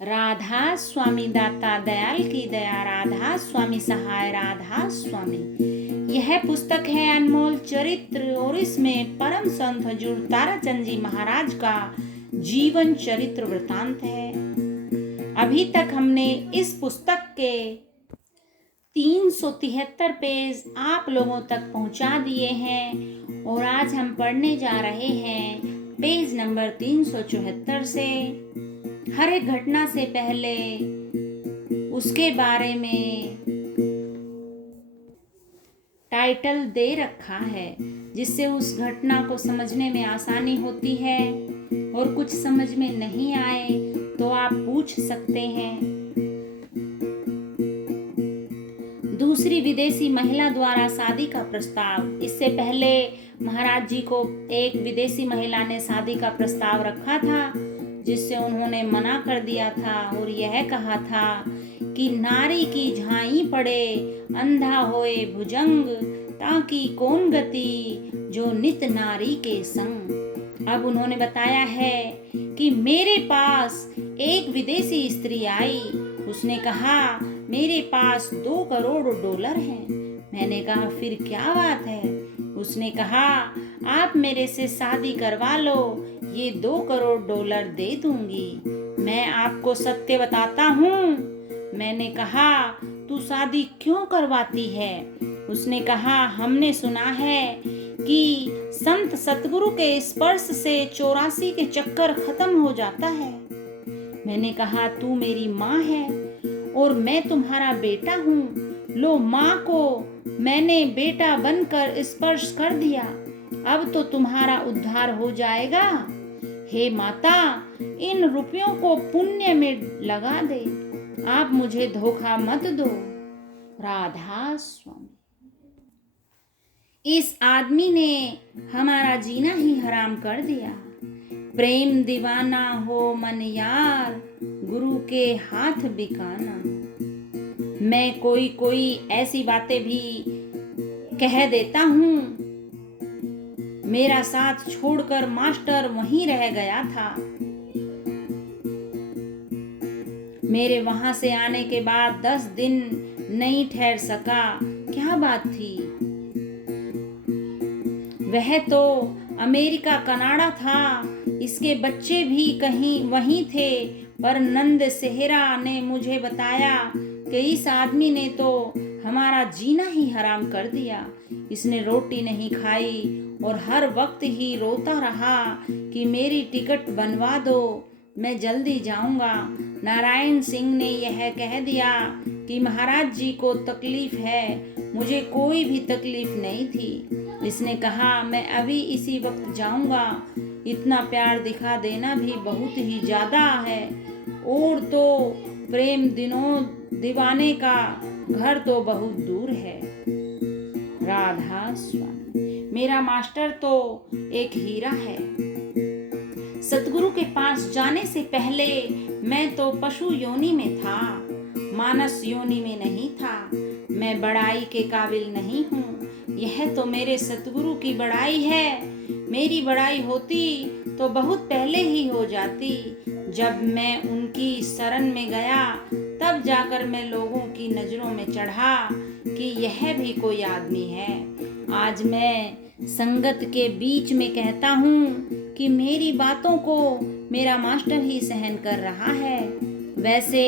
राधा स्वामी दाता दयाल की दया, राधा स्वामी सहाय, राधा स्वामी। यह पुस्तक है अनमोल चरित्र और इसमें परम संत हजूर ताराचंद जी महाराज का जीवन चरित्र वृतांत है। अभी तक हमने इस पुस्तक के 373 पेज आप लोगों तक पहुंचा दिए हैं और आज हम पढ़ने जा रहे हैं पेज नंबर 374 से। हर एक घटना से पहले उसके बारे में टाइटल दे रखा है, जिससे उस घटना को समझने में आसानी होती है और कुछ समझ में नहीं आए तो आप पूछ सकते हैं। दूसरी विदेशी महिला द्वारा शादी का प्रस्ताव। इससे पहले महाराज जी को एक विदेशी महिला ने शादी का प्रस्ताव रखा था, जिससे उन्होंने मना कर दिया था और यह कहा था कि नारी की झाई पड़े, अंधा होए भुजंग, ताकि कौन गति जो नित नारी के संग। अब उन्होंने बताया है कि मेरे पास एक विदेशी स्त्री आई, उसने कहा मेरे पास 2 करोड़ डॉलर हैं। मैंने कहा फिर क्या बात है? उसने कहा आप मेरे से शादी करवा लो, ये 2 करोड़ डॉलर दे दूंगी। मैं आपको सत्य बताता हूँ। मैंने कहा तू शादी क्यों करवाती है? उसने कहा हमने सुना है कि संत सतगुरु के स्पर्श से 84 के चक्कर खत्म हो जाता है। मैंने कहा तू मेरी माँ है और मैं तुम्हारा बेटा हूँ। लो माँ को मैंने बेटा बनकर स्पर्श कर दिया, अब तो तुम्हारा उद्धार हो जाएगा। हे माता, इन रुपयों को पुण्य में लगा दे, आप मुझे धोखा मत दो। राधा स्वामी। इस आदमी ने हमारा जीना ही हराम कर दिया। प्रेम दीवाना हो मन यार, गुरु के हाथ बिकाना। मैं कोई ऐसी बातें भी कह देता हूँ। मेरा साथ छोड़कर मास्टर वहीं रह गया था। मेरे वहां से आने के बाद 10 दिन नहीं ठहर सका। क्या बात थी? वह तो अमेरिका कनाडा था, इसके बच्चे भी कहीं वहीं थे, पर नंद सेहरा ने मुझे बताया कि इस आदमी ने तो हमारा जीना ही हराम कर दिया। इसने रोटी नहीं खाई और हर वक्त ही रोता रहा कि मेरी टिकट बनवा दो, मैं जल्दी जाऊंगा। नारायण सिंह ने यह कह दिया कि महाराज जी को तकलीफ है, मुझे कोई भी तकलीफ नहीं थी। इसने कहा मैं अभी इसी वक्त जाऊंगा। इतना प्यार दिखा देना भी बहुत ही ज्यादा है। और तो प्रेम दीवाने का घर तो बहुत दूर है। राधा स्वामी। मेरा मास्टर तो एक हीरा है। सतगुरु के पास जाने से पहले मैं तो पशु योनि में था, मानस योनि में नहीं था। मैं बड़ाई के काबिल नहीं हूँ। यह तो मेरे सतगुरु की बड़ाई है। मेरी बड़ाई होती तो बहुत पहले ही हो जाती। जब मैं उनकी शरण में गया तब जाकर मैं लोगों की नजरों में चढ़ा कि यह भी कोई आदमी है। आज मैं संगत के बीच में कहता हूँ कि मेरी बातों को मेरा मास्टर ही सहन कर रहा है। वैसे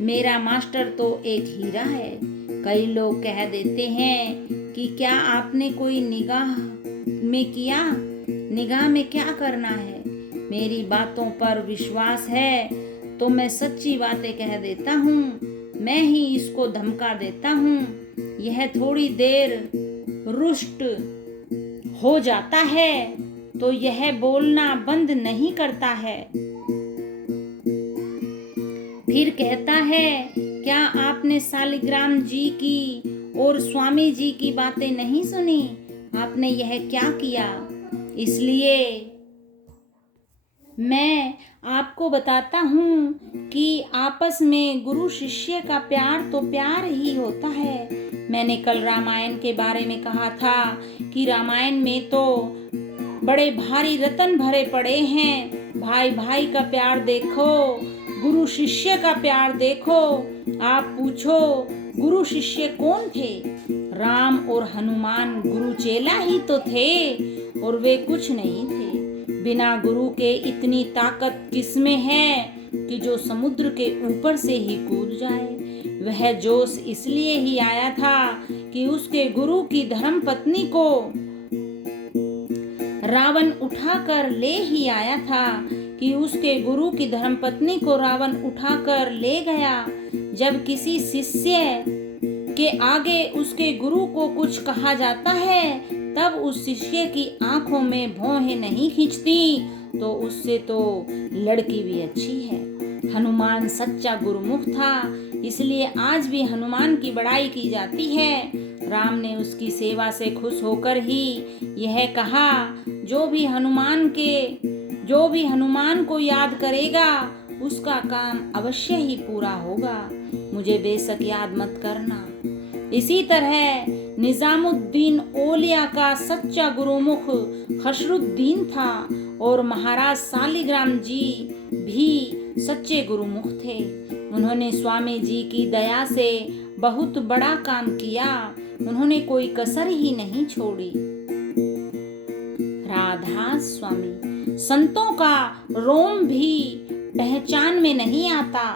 मेरा मास्टर तो एक हीरा है। कई लोग कह देते हैं कि क्या आपने कोई निगाह में किया? निगाह में क्या करना है? मेरी बातों पर विश्वास है तो मैं सच्ची बातें कह देता हूँ। मैं ही इसको धमका देता हूँ। यह थोड़ी देर रुष्ट हो जाता है तो यह बोलना बंद नहीं करता है। फिर कहता है क्या आपने शालिग्राम जी की और स्वामी जी की बातें नहीं सुनी? आपने यह क्या किया? इसलिए मैं आपको बताता हूँ कि आपस में गुरु शिष्य का प्यार तो प्यार ही होता है। मैंने कल रामायण के बारे में कहा था कि रामायण में तो बड़े भारी रतन भरे पड़े हैं। भाई भाई का प्यार देखो, गुरु शिष्य का प्यार देखो। आप पूछो गुरु शिष्य कौन थे? राम और हनुमान गुरु चेला ही तो थे, और वे कुछ नहीं थे। बिना गुरु के इतनी ताकत किसमें है कि जो समुद्र के ऊपर से ही कूद जाए। वह जोश इसलिए ही आया था कि उसके गुरु की धर्म पत्नी को रावण उठाकर ले ही आया था, कि उसके गुरु की धर्मपत्नी को रावण उठाकर ले गया। जब किसी शिष्य के आगे उसके गुरु को कुछ कहा जाता है, तब उस शिष्य की आंखों में भौहें नहीं खींचती, तो उससे तो लड़की भी अच्छी है। हनुमान सच्चा गुरुमुख था, इसलिए आज भी हनुमान की बड़ाई की जाती है। राम ने उसकी सेवा से खुश होकर ही यह कहा, जो भी हनुमान को याद करेगा उसका काम अवश्य ही पूरा होगा। मुझे बेशक याद मत करना। इसी तरह निजामुद्दीन औलिया का सच्चा गुरुमुख खसरुद्दीन था, और महाराज सालिग्राम जी भी सच्चे गुरुमुख थे। उन्होंने स्वामी जी की दया से बहुत बड़ा काम किया। उन्होंने कोई कसर ही नहीं छोड़ी। राधा स्वामी, संतों का रोम भी पहचान में नहीं आता।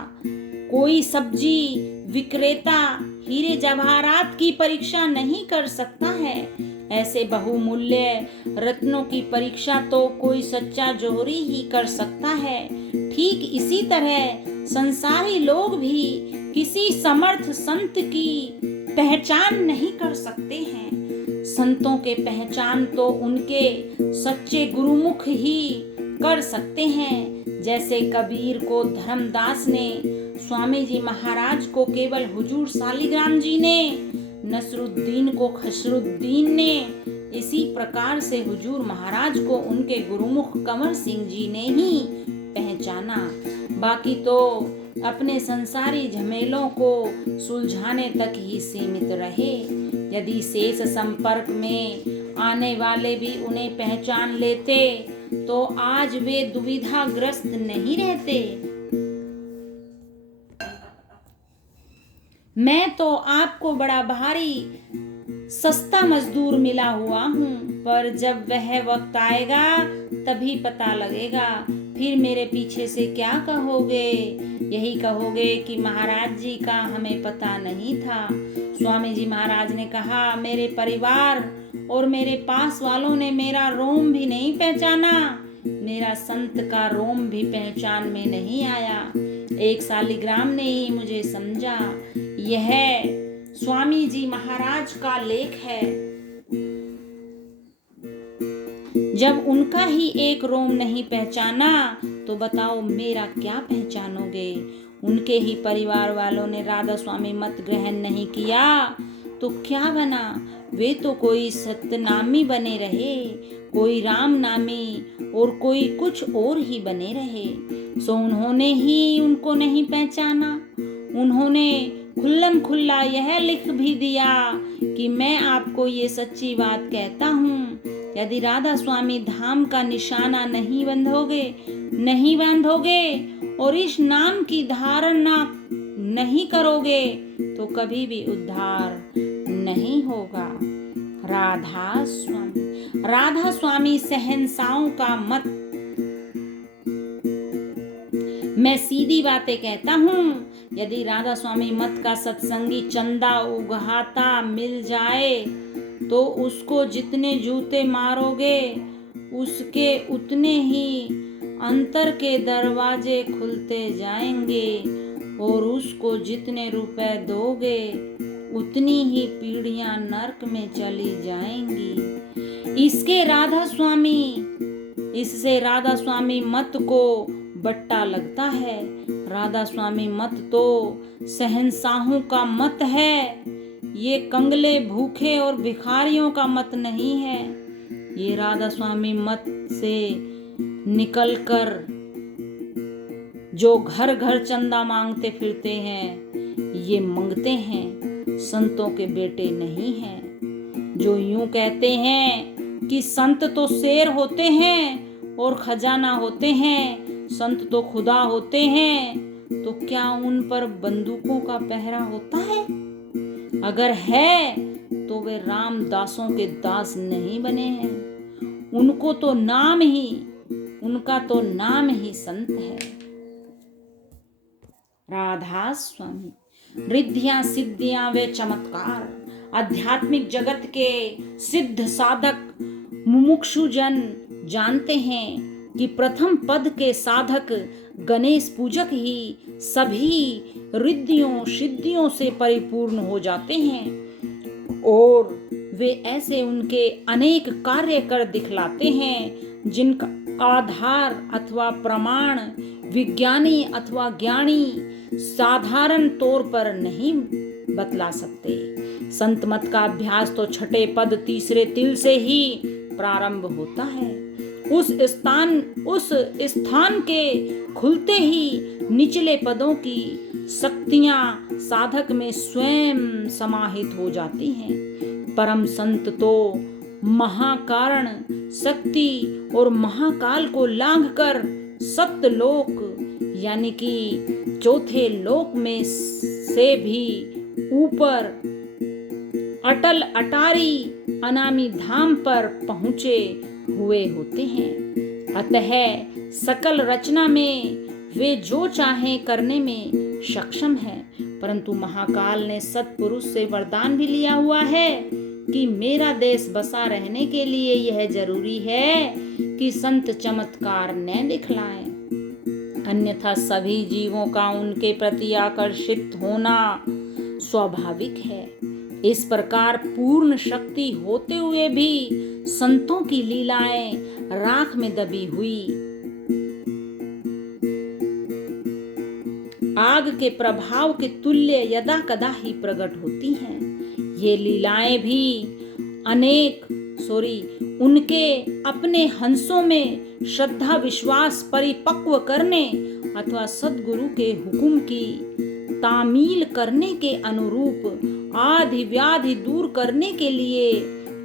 कोई सब्जी विक्रेता हीरे जवाहरात की परीक्षा नहीं कर सकता है। ऐसे बहुमूल्य रत्नों की परीक्षा तो कोई सच्चा जोहरी ही कर सकता है। ठीक इसी तरह संसारी लोग भी किसी समर्थ संत की पहचान नहीं कर सकते हैं। संतों के पहचान तो उनके सच्चे गुरुमुख ही कर सकते हैं। जैसे कबीर को धर्मदास ने, स्वामी जी महाराज को केवल हुजूर सालिग्राम जी ने, नसरुद्दीन को खसरुद्दीन ने, इसी प्रकार से हुजूर महाराज को उनके गुरुमुख कंवर सिंह जी ने ही पहचाना। बाकी तो अपने संसारी झमेलों को सुलझाने तक ही सीमित रहे। यदि शेष संपर्क में आने वाले भी उन्हें पहचान लेते, तो आज वे दुविधाग्रस्त नहीं रहते। मैं तो आपको बड़ा भारी सस्ता मजदूर मिला हुआ हूँ, पर जब वह वक्त आएगा तभी पता लगेगा। फिर मेरे पीछे से क्या कहोगे? यही कहोगे कि महाराज जी का हमें पता नहीं था। स्वामी जी महाराज ने कहा, मेरे परिवार और मेरे पास वालों ने मेरा रोम भी नहीं पहचाना, मेरा संत का रोम भी पहचान में नहीं आया। एक सालिग्राम ने ही मुझे समझा। यह स्वामी जी महाराज का लेख है। जब उनका ही एक रोम नहीं पहचाना, तो बताओ मेरा क्या पहचानोगे? उनके ही परिवार वालों ने राधा स्वामी मत ग्रहण नहीं किया, तो क्या बना? वे तो कोई सतनामी बने रहे, कोई राम नामी, और कोई कुछ और ही बने रहे। सो उन्होंने ही उनको नहीं पहचाना। उन्होंने खुल्लम खुल्ला यह लिख भी दिया कि मैं आपको ये सच्ची बात कहता हूँ, यदि राधा स्वामी धाम का निशाना नहीं बांधोगे और इस नाम की धारणा नहीं करोगे, तो कभी भी उद्धार नहीं होगा। राधा स्वामी शहंशाहों का मत। मैं सीधी बातें कहता हूँ। यदि राधा स्वामी मत का सत्संगी चंदा उगाहता मिल जाए, तो उसको जितने जूते मारोगे, उसके उतने ही अंतर के दरवाजे खुलते जाएंगे, और उसको जितने रुपए दोगे, उतनी ही पीढ़ियां नरक में चली जाएंगी। इससे राधा स्वामी मत को बट्टा लगता है। राधा स्वामी मत तो शहंशाहों का मत है। ये कंगले, भूखे और भिखारियों का मत नहीं है। ये राधा स्वामी मत से निकलकर जो घर घर चंदा मांगते फिरते हैं, ये मंगते हैं, संतों के बेटे नहीं हैं। जो यूं कहते हैं कि संत तो शेर होते हैं और खजाना होते हैं, संत तो खुदा होते हैं, तो क्या उन पर बंदूकों का पहरा होता है? अगर है तो वे रामदासों के दास नहीं बने हैं। उनका तो नाम ही संत है। राधा स्वामी। रिद्धियां सिद्धियां वे चमत्कार, आध्यात्मिक जगत के सिद्ध साधक मुमुक्षु जन जानते हैं कि प्रथम पद के साधक गणेश पूजक ही सभी रिद्धियों सिद्धियों से परिपूर्ण हो जाते हैं और वे ऐसे उनके अनेक कार्य कर दिखलाते हैं जिनका आधार अथवा प्रमाण विज्ञानी अथवा ज्ञानी साधारण तौर पर नहीं बतला सकते। संत मत का अभ्यास तो छठे पद तीसरे तिल से ही प्रारंभ होता है। उस स्थान के खुलते ही निचले पदों की शक्तियां साधक में स्वयं समाहित हो जाती हैं। परम संत तो महाकारण शक्ति और महाकाल को लांघकर सप्तलोक यानी कि चौथे लोक में से भी ऊपर अटल अटारी अनामी धाम पर पहुँचे हुए होते हैं। अतः सकल रचना में वे जो चाहें करने में सक्षम है। परंतु महाकाल ने सत्पुरुष से वरदान भी लिया हुआ है कि मेरा देश बसा रहने के लिए यह जरूरी है कि संत चमत्कार न दिखलाएं, अन्यथा सभी जीवों का उनके प्रति आकर्षित होना स्वाभाविक है। इस प्रकार पूर्ण शक्ति होते हुए भी संतों की लीलाएं राख में दबी हुई आग के प्रभाव के तुल्य यदा कदा ही प्रकट होती हैं। ये लीलाएं भी उनके अपने हंसों में श्रद्धा विश्वास परिपक्व करने अथवा सद्गुरु के हुक्म की तामील करने के अनुरूप आदि व्याधि दूर करने के लिए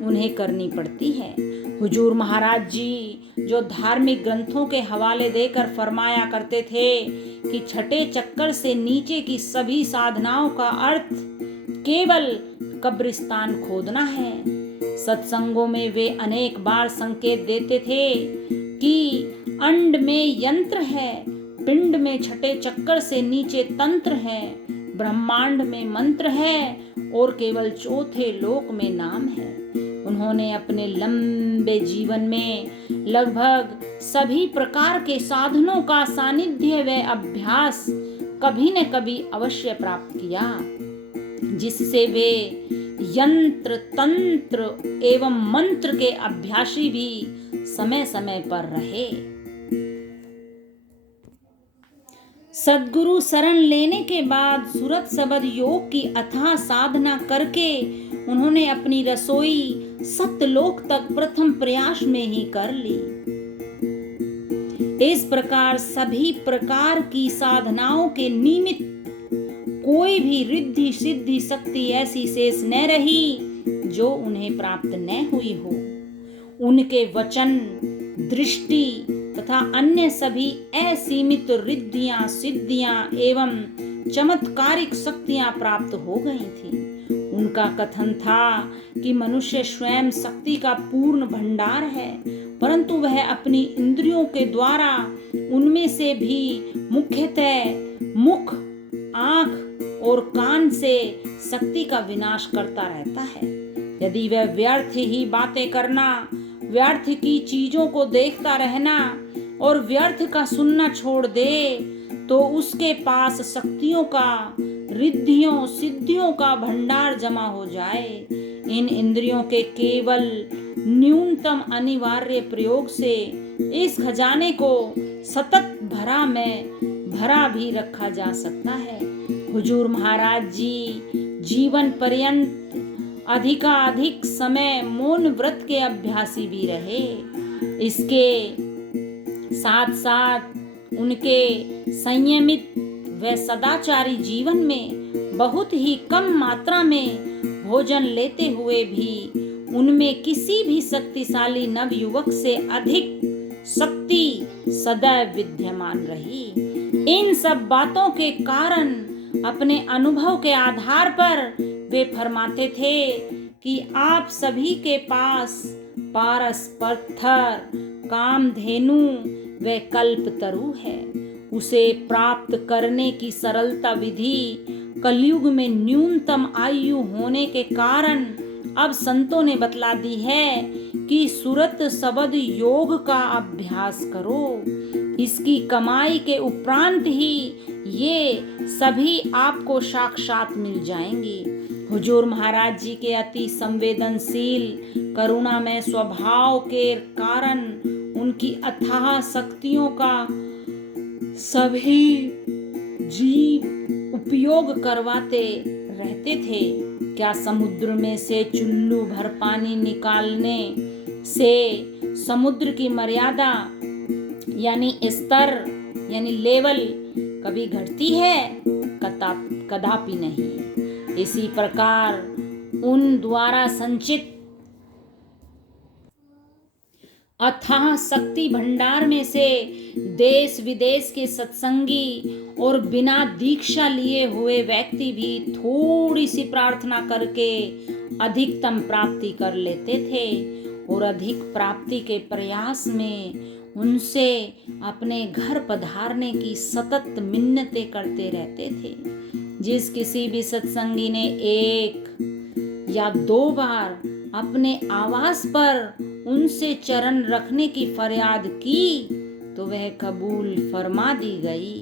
उन्हें करनी पड़ती है। हुजूर महाराज जी जो धार्मिक ग्रंथों के हवाले देकर फरमाया करते थे कि छठे चक्कर से नीचे की सभी साधनाओं का अर्थ केवल कब्रिस्तान खोदना है। सत्संगों में वे अनेक बार संकेत देते थे कि अंड में यंत्र है, पिंड में छठे चक्कर से नीचे तंत्र है, ब्रह्मांड में मंत्र है और केवल चौथे लोक में नाम है। उन्होंने अपने लंबे जीवन में लगभग सभी प्रकार के साधनों का सानिध्य व अभ्यास कभी न कभी अवश्य प्राप्त किया, जिससे वे यंत्र तंत्र एवं मंत्र के अभ्यासी भी समय समय पर रहे। सद्गुरु शरण लेने के बाद सूरत शब्द योग की अथाह साधना करके उन्होंने अपनी रसोई सप्तलोक तक प्रथम प्रयास में ही कर ली। इस प्रकार सभी प्रकार की साधनाओं के निमित्त कोई भी रिद्धि सिद्धि शक्ति ऐसी शेष न रही जो उन्हें प्राप्त न हुई हो। उनके वचन दृष्टि तथा अन्य सभी असीमित रिद्धियां सिद्धियां एवं चमत्कारिक शक्तियां प्राप्त हो गई थी। उनका कथन था कि मनुष्य स्वयं शक्ति का पूर्ण भंडार है, परंतु वह अपनी इंद्रियों के द्वारा उनमें से भी मुख्यतः मुख आंख और कान से शक्ति का विनाश करता रहता है। यदि वह व्यर्थ ही बातें करना, व्यर्थ की चीजों को देखता रहना और व्यर्थ का सुनना छोड़ दे तो उसके पास शक्तियों का रिद्धियों सिद्धियों का भंडार जमा हो जाए। इन इंद्रियों के केवल न्यूनतम अनिवार्य प्रयोग से इस खजाने को सतत भरा भी रखा जा सकता है। हुजूर महाराज जी जीवन पर्यंत अधिकाधिक समय मौन व्रत के अभ्यासी भी रहे। इसके साथ साथ उनके संयमित व सदाचारी जीवन में बहुत ही कम मात्रा में भोजन लेते हुए भी उनमें किसी भी शक्तिशाली नवयुवक से अधिक शक्ति सदैव विद्यमान रही। इन सब बातों के कारण अपने अनुभव के आधार पर वे फरमाते थे कि आप सभी के पास पारस पत्थर, कामधेनु व कल्पतरु है। उसे प्राप्त करने की सरलता विधि कलयुग में न्यूनतम आयु होने के कारण अब संतों ने बतला दी है कि सुरत शब्द योग का अभ्यास करो। इसकी कमाई के उपरांत ही ये सभी आपको साक्षात मिल जाएंगी। हुजूर महाराज जी के अति संवेदनशील करुणामय स्वभाव के कारण उनकी अथाह शक्तियों का सभी जीव उपयोग करवाते रहते थे। क्या समुद्र में से चुल्लू भर पानी निकालने से समुद्र की मर्यादा यानी स्तर यानी लेवल कभी घटती है? कदापि नहीं। इसी प्रकार उन द्वारा संचित अथाह शक्ति भंडार में से देश विदेश के सत्संगी और बिना दीक्षा लिए हुए व्यक्ति भी थोड़ी सी प्रार्थना करके अधिकतम प्राप्ति कर लेते थे और अधिक प्राप्ति के प्रयास में उनसे अपने घर पधारने की सतत मिन्नतें करते रहते थे। जिस किसी भी सत्संगी ने 1 या 2 बार अपने आवास पर उनसे चरण रखने की फरियाद की तो वह कबूल फरमा दी गई।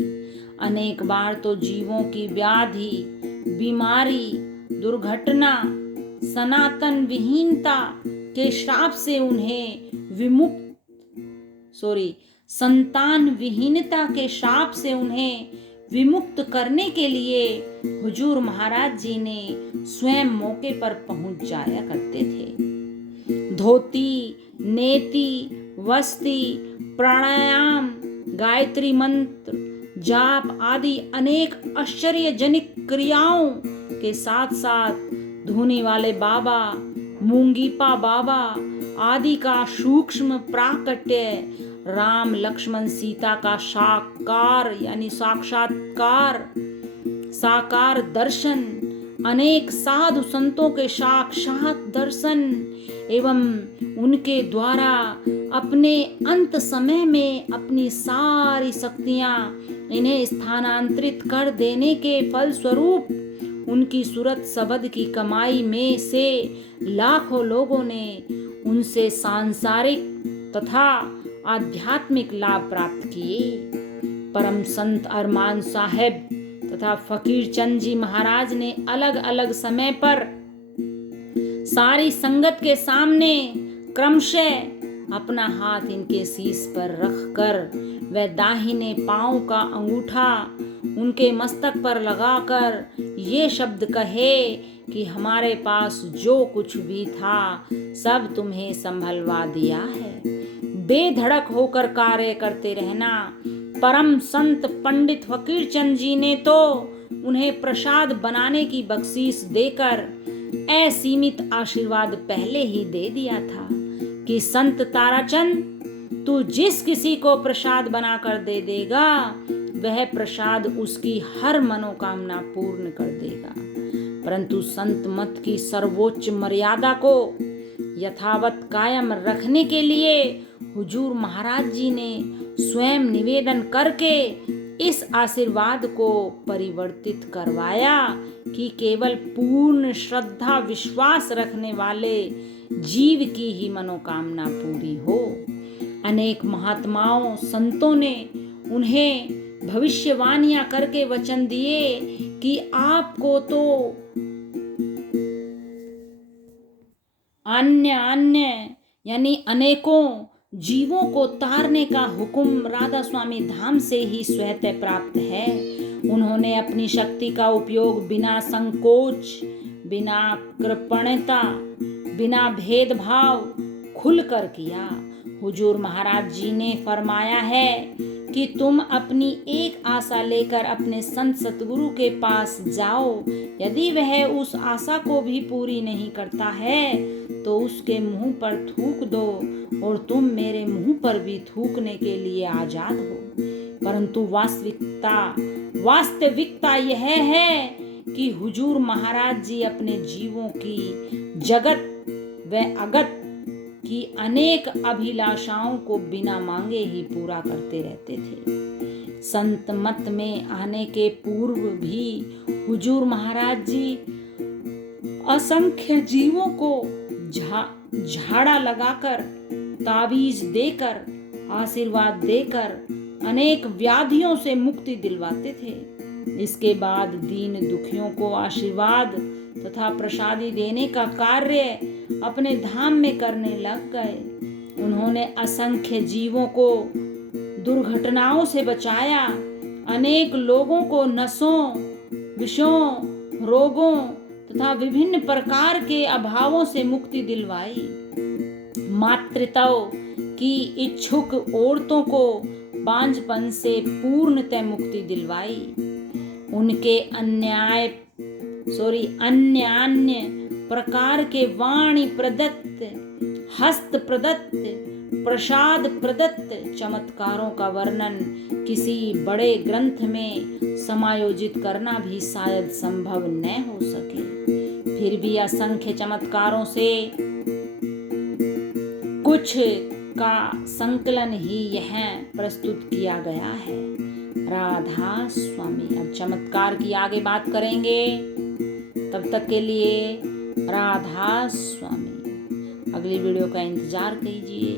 अनेक बार तो जीवों की व्याधि, बीमारी, दुर्घटना, सनातन विहीनता के श्राप से उन्हें संतान विहीनता के श्राप से उन्हें विमुक्त करने के लिए हुजूर महाराज जी ने स्वयं मौके पर पहुंच जाया करते थे। धोती, नेति, वस्ती, प्राणायाम, गायत्री मंत्र, जाप आदि अनेक आश्चर्यजनक क्रियाओं के साथ साथ धुनी वाले बाबा, मूंगीपा बाबा आदि का सूक्ष्म प्राकट्य, राम लक्ष्मण सीता का साकार यानी साकार दर्शन, अनेक साधु संतों के साक्षात दर्शन एवं उनके द्वारा अपने अंत समय में अपनी सारी शक्तियां इन्हें स्थानांतरित कर देने के फलस्वरूप उनकी सूरत शब्द की कमाई में से लाखों लोगों ने उनसे सांसारिक तथा आध्यात्मिक लाभ प्राप्त किए। परम संत अरमान साहेब तथा फकीर चंद जी महाराज ने अलग अलग समय पर सारी संगत के सामने क्रमशः अपना हाथ इनके शीश पर रखकर व दाहिने पांव का अंगूठा उनके मस्तक पर लगाकर ये शब्द कहे कि हमारे पास जो कुछ भी था सब तुम्हें संभलवा दिया है। बेधड़क होकर कार्य करते रहना। परम संत पंडित फकीर चंद जी ने तो उन्हें प्रसाद बनाने की बख्शीश देकर असीमित आशीर्वाद पहले ही दे दिया था कि संत ताराचंद तू जिस किसी को प्रसाद बनाकर दे देगा वह प्रसाद उसकी हर मनोकामना पूर्ण कर देगा। परंतु संत मत की सर्वोच्च मर्यादा को यथावत कायम रखने के लिए हुजूर महाराज जी ने स्वयं निवेदन करके इस आशीर्वाद को परिवर्तित करवाया कि केवल पूर्ण श्रद्धा विश्वास रखने वाले जीव की ही मनोकामना पूरी हो। अनेक महात्माओं संतों ने उन्हें भविष्यवाणियां करके वचन दिए कि आपको तो अन्य यानी अनेकों जीवों को तारने का हुक्म राधा स्वामी धाम से ही स्वतः प्राप्त है। उन्होंने अपनी शक्ति का उपयोग बिना संकोच, बिना कृपणता, बिना भेदभाव खुलकर किया। हुजूर महाराज जी ने फरमाया है कि तुम अपनी एक आशा लेकर अपने संत सतगुरु के पास जाओ। यदि वह उस आशा को भी पूरी नहीं करता है तो उसके मुंह पर थूक दो और तुम मेरे मुंह पर भी थूकने के लिए आजाद हो। परंतु वास्तविकता यह है कि हुजूर महाराज जी अपने जीवों की जगत व अगत की अनेक अभिलाषाओं को बिना मांगे ही पूरा करते रहते थे। संत मत में आने के पूर्व भी हुजूर महाराज जी असंख्य जीवों को झाड़ा लगाकर, ताबीज देकर, आशीर्वाद देकर अनेक व्याधियों से मुक्ति दिलवाते थे। इसके बाद दीन दुखियों को आशीर्वाद तथा प्रसादी देने का कार्य अपने धाम में करने लग गए। उन्होंने असंख्य जीवों को दुर्घटनाओं से बचाया, अनेक लोगों को नसों, विषों, रोगों तथा विभिन्न प्रकार के अभावों से मुक्ति दिलवाई। मातृत्व की इच्छुक औरतों को बांझपन से पूर्णतः मुक्ति दिलवाई। उनके अन्य प्रकार के वाणी प्रदत्त, हस्त प्रदत्त, प्रसाद प्रदत्त चमत्कारों का वर्णन किसी बड़े ग्रंथ में समायोजित करना भी शायद संभव न हो सके। फिर भी असंख्य चमत्कारों से कुछ का संकलन ही यह प्रस्तुत किया गया है। राधा स्वामी। अब चमत्कार की आगे बात करेंगे, तब तक के लिए राधा स्वामी। अगली वीडियो का इंतजार कीजिए।